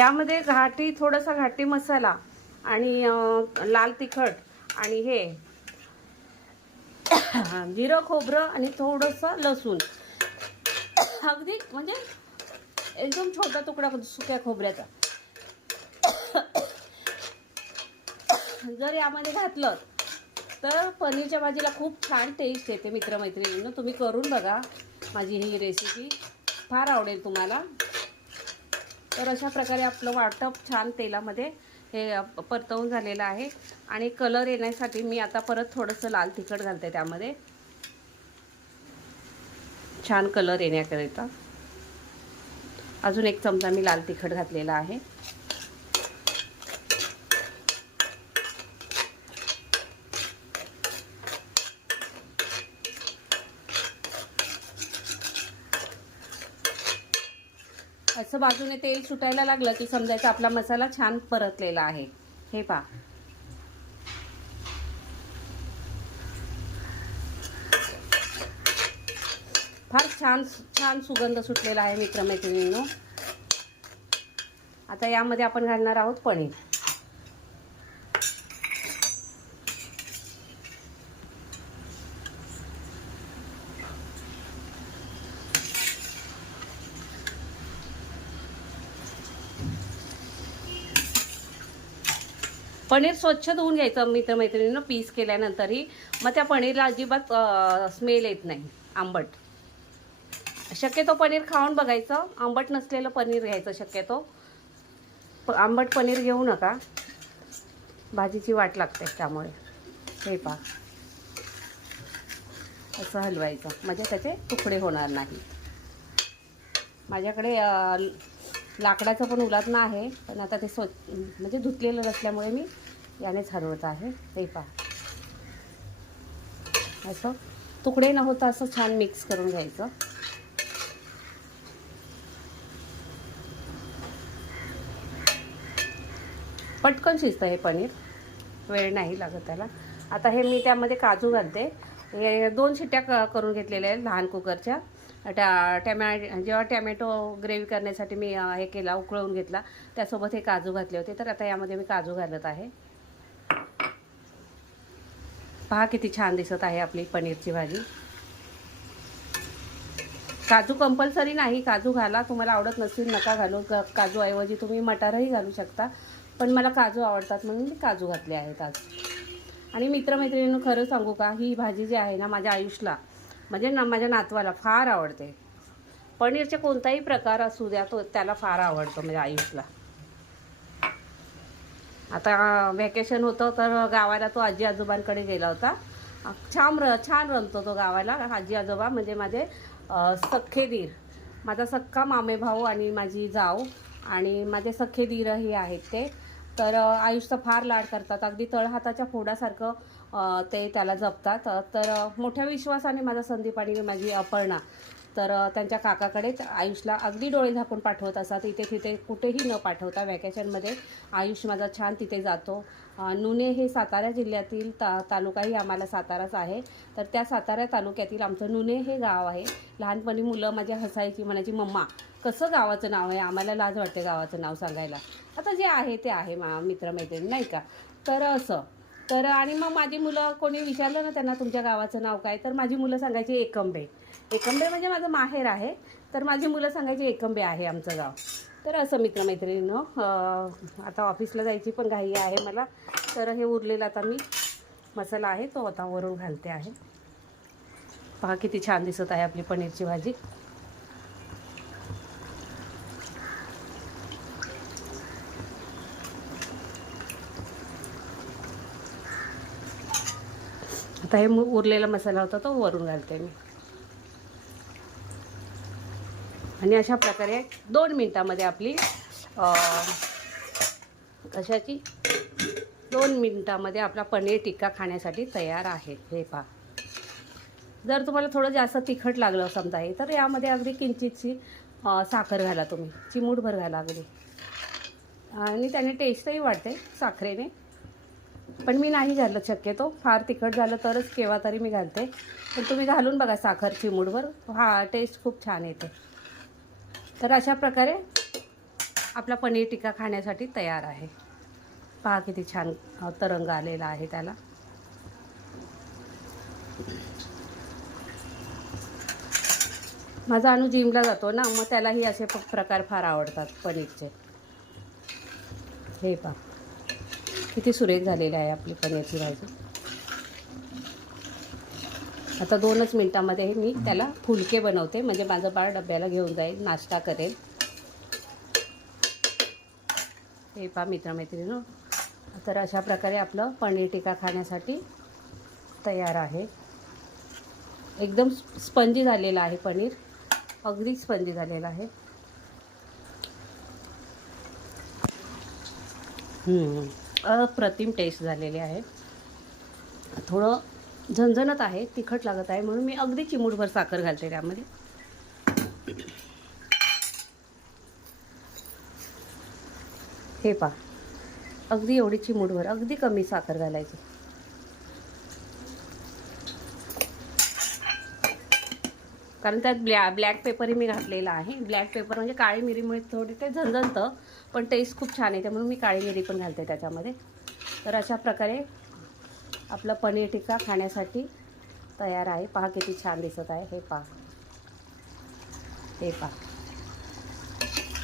यामध्ये थोडासा घाटी मसाला आणि लाल तिखट आणि हे जिरं खोबरं आणि थोडंसं लसूण, अगदी म्हणजे एकदम छोटा तुकडा सुक्या खोबऱ्याचा जर यामध्ये घातलं तर पनीरच्या भाजीला खूप छान टेस्ट येते. मित्रमैत्रिणींनो, तुम्ही करून बघा. माझी ही रेसिपी फार आवडेल तुम्हाला. तर अशा प्रकारे आपलं वाटप छान तेलामध्ये हे परतवून झालेलं आहे. आणि कलर येण्यासाठी मी आता परत थोडंसं लाल तिखट घालते त्यामध्ये, छान कलर येण्याकरिता. अजून 1 चमचा मी लाल तिखट घातलेला आहे. असं बाजूने तेल सुटायला लागलं की समजायचं आपला मसाला छान परतलेला आहे. हे पहा. फार छान सुगंध सुटलेला आहे मित्रमैत्रिणींनो. आता यामध्ये आपण घालणार आहोत पनीर. पनीर स्वच्छ धुवून घ्यायचं मित्रमैत्रिणींनो पीस केल्यानंतरही. मग त्या पनीरला अजिबात स्मेल येत नाही आंबट. शक्यतो पनीर खाऊन बघायचं, आंबट नसलेलं पनीर घ्यायचं शक्यतो. आंबट पनीर घेऊ नका, भाजीची वाट लागते त्यामुळे. हे पहा, असं हलवायचं म्हणजे त्याचे तुकडे होणार नाही. माझ्याकडे लाकडाचं पण उलटणं आहे, पण आता ते म्हणजे धुतलेलं नसल्यामुळे मी यानेच हलवत आहे. हे पहा, असं तुकडे न होता असं छान मिक्स करून घ्यायचं. पटकन शिजतं हे पनीर, वेळ नाही लागत त्याला. आता हे मी त्यामध्ये काजू घालते. 2 शिट्ट्या करून घेतलेल्या आहेत लहान कुकरच्या. जेव्हा टॅमॅटो ग्रेव्ही करण्यासाठी मी हे केला, उकळवून घेतला, त्यासोबत हे काजू घातले होते. तर आता यामध्ये मी काजू घालत आहे. पहा किती छान दिसत आहे आपली पनीरची भाजी. काजू कंपल्सरी नाही, काजू घाला. तुम्हाला आवडत नसेल नका घालू. काजूऐवजी तुम्ही मटारही घालू शकता, पण मला काजू आवडतात म्हणून मी काजू घातले आहेत आज. आणि मित्रमैत्रिणींनो, खरं सांगू का, ही भाजी जी आहे ना, माझ्या आयुषला म्हणजे माझ्या नातवाला फार आवडते. पनीरचे कोणताही प्रकार असू द्या, तो त्याला फार आवडतो म्हणजे आयुषला. आता व्हॅकेशन होतं तर गावाला तो आजी आजोबांकडे गेला होता. छान रमतो तो गावाला. आजी आजोबा म्हणजे माझे सख्खे दीर, माझा सख्खा मामे भाऊ आणि माझी जाऊ आणि माझे सख्खे दीरही आहेत ते. तर आयुषचा फार लाड करतात, अगदी तळहाताच्या फोडासारखं ते त्याला जपतात. तर मोठ्या विश्वासाने माझा संदीप आणि माझी अपर्णा तर त्यांच्या काकाकडे आयुषला अगदी डोळे झाकून पाठवत असतात. इथे तिथे कुठेही न पाठवता व्हॅकेशनमध्ये आयुष माझा छान तिथे जातो. नुने हे सातारा जिल्ह्यातील तालुकाही आम्हाला साताराच आहे. तर त्या सातारा तालुक्यातील आमचं नुने हे गाव आहे. लहानपणी मुलं माझी हसायची, म्हणायची मम्मा कसं गावाचं नाव आहे, आम्हाला लाज वाटते गावाचं नाव सांगायला. आता जे आहे ते आहे मित्रमैत्रिणी, नाही का. तर असं तर आणि मग माझी मुलं कोणी विचारलं ना त्यांना तुमच्या गावाचं नाव काय, तर माझी मुलं सांगायची एकंबे. एकंबे म्हणजे माझं माहेर आहे, तर माझी मुलं सांगायची एकंबे आहे आमचं गाव. तर असं मित्रमैत्रिणींनो, आता ऑफिसला जायची पण घाई आहे मला. तर हे उरलेलं आता मी मसाला आहे तो आता वरून घालते आहे. पहा किती छान दिसत आहे आपली पनीरची भाजी. आता हे उरलेला मसाला होता तो वरून घालते मी. आणि अशा प्रकारे 2 मिनिटामध्ये आपली 2 मिनिटामध्ये आपला पनीर टिक्का खाण्यासाठी तयार आहे. हे पहा, जर तुम्हाला थोडं जास्त तिखट लागलं समजा हे, तर यामध्ये अगदी किंचितशी साखर घाला, तुम्ही चिमूटभर घाला अगदी, आणि त्याने टेस्टही वाढते साखरेने. पण मी नाही घालत शक्यतो, फार तिखट झालं तरच केव्हा तरी मी घालते. पण तुम्ही घालून बघा साखर चिमूटभर, टेस्ट खूप छान येते. तर अशा प्रकारे आपला पनीर टिक्का खाण्यासाठी तयार आहे. पहा किती छान तरंग आलेला आहे त्याला. माझा अनु जिमला जातो ना, मग त्यालाही असे प्रकार फार आवडतात पनीरचे. हे पहा किती सुरेख झालेली आहे आपली पनीरची भाजी. आता 2च मिनटामध्ये मी त्याला फुलके बनवते, म्हणजे माझं बाळ डब्याला घेऊन जाईल, नाश्ता करेल. हे पहा मित्रमैत्रिणींनो, तर अशा प्रकारे आपलं पनीर टिक्का खाण्यासाठी तयार आहे. एकदम स्पंजी झालेलं आहे पनीर, अगदी स्पंजी झालेलं आहे. अप्रतिम टेस्ट झालेली आहे. थोडं झणझणत आहे, तिखट लागत आहे, म्हणून मी अगदी चिमूटभर साखर घालते त्यामध्ये. हे पहा अगदी एवढी चिमूटभर, अगदी कमी साखर घालायची. कारण त्यात ब्लॅक पेपरही मी घातलेला आहे. ब्लॅक पेपर म्हणजे काळी मिरीमुळे थोडी ते झणझणतं, पण टेस्ट खूप छान येते, म्हणून मी काळी मिरी पण घालते त्याच्यामध्ये. तर अशा प्रकारे आपलं पनीर टिक्का खाण्यासाठी तयार आहे. पहा किती छान दिसत आहे. हे पहा, हे पहा.